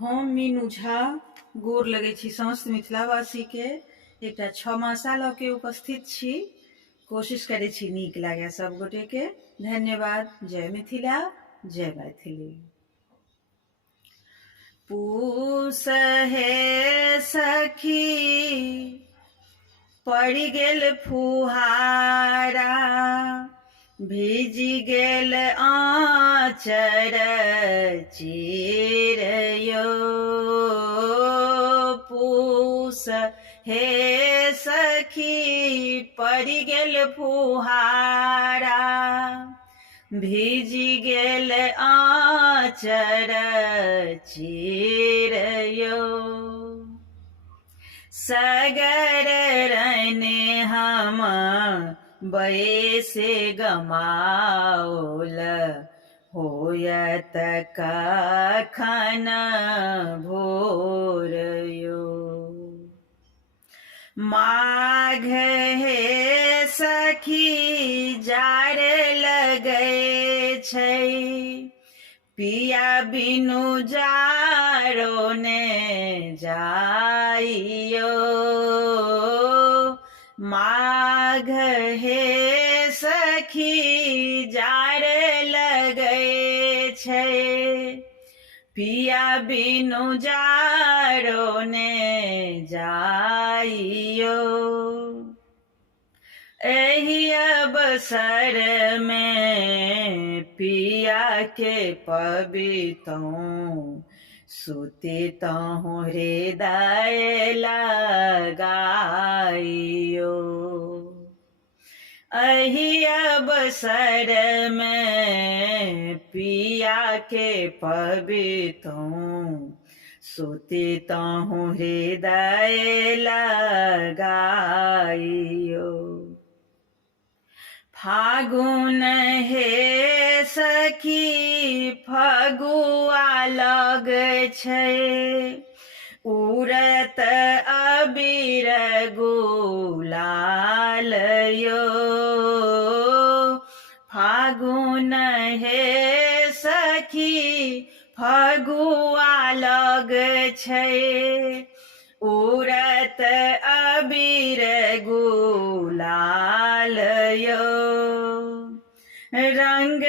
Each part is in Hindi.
हम मीनू झा गोर लगै छी समस्त मिथिलावासी के। एकटा क्षमा साल के उपस्थित छी। कोशिश करै छी नीक लागे सब गोटे के। धन्यवाद। जय मिथिला, जय मैथिली। पूस हे सखी पड़ गेल फुहारा, भीजी गेल आँचर चिरयो। पूस हे सखी पड़ गेल फुहारा, भीजी गेल आँचर चिरयो। सगर रने हम बैसे गमाओल, होयत कखन भोरयो। माघ हे सखी जार लगै छै, पिया बिनु जारो ने जाइयो। माघ हे सखी जार लगै छै, पिया बिनु जारो ने जाइयो। एहि अवसर में पिया के पबितौं, सुतितौं हृदय लगाइयो। एहि अवसर में पिया के पबितौं, सुतितौं हृदय लगाइयो। फागुन हे सखी फगुआ लगै छै, उड़त अबीर गुलाल यो। फागुन हे सखी फगुआ लगै छै, उड़त अबीर गुलाल यो। रंग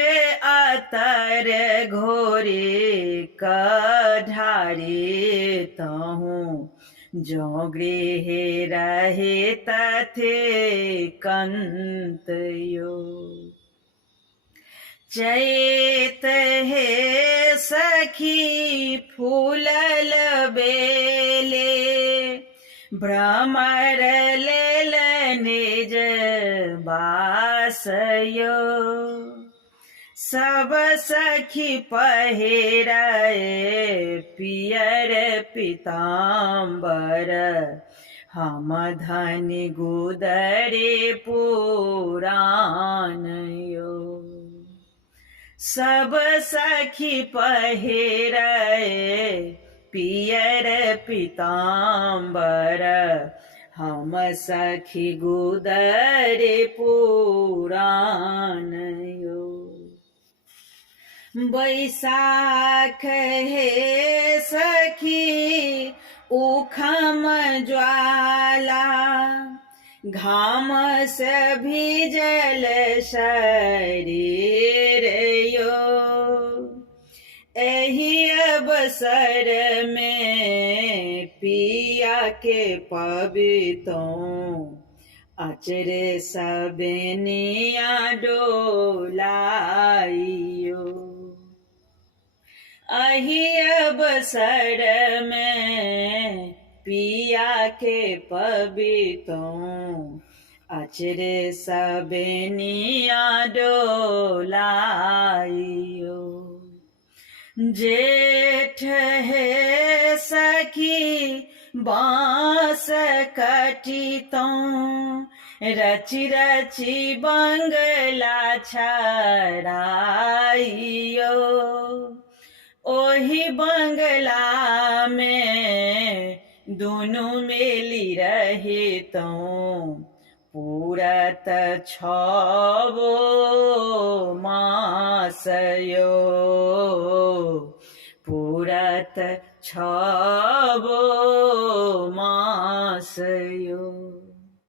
अतर घोरे कढ़ारे तहूँ, जो गृह रहे तथे कंत यो। चैत हे सखी फूलल बेले, भ्रमर लेल निज बासयो। सब सखी पहिरै पियर पीताम्बर, हम धनि गुदरे पुराण यो। सब सखी पहिरै पियर पीताम्बर, हम सखी गुदरे पुराण यो। बैसाख हे सखी उखम ज्वाला, घाम से भीजल शरीर यो। एहि अवसर में पिया के पबितौं, अचरे सबेनिया डोलाइयो। एहि अवसर में पिया के पबितौं, अचरे सबेनिया डोलाइयो। जेठ हे सखी बाँस कटितौं, रचि रचि बंगला छड़ाइयो। ओहि बंगला में दुनू मिली रहितौं, पूरत छबो मास यो। पुरत छबो मास यो।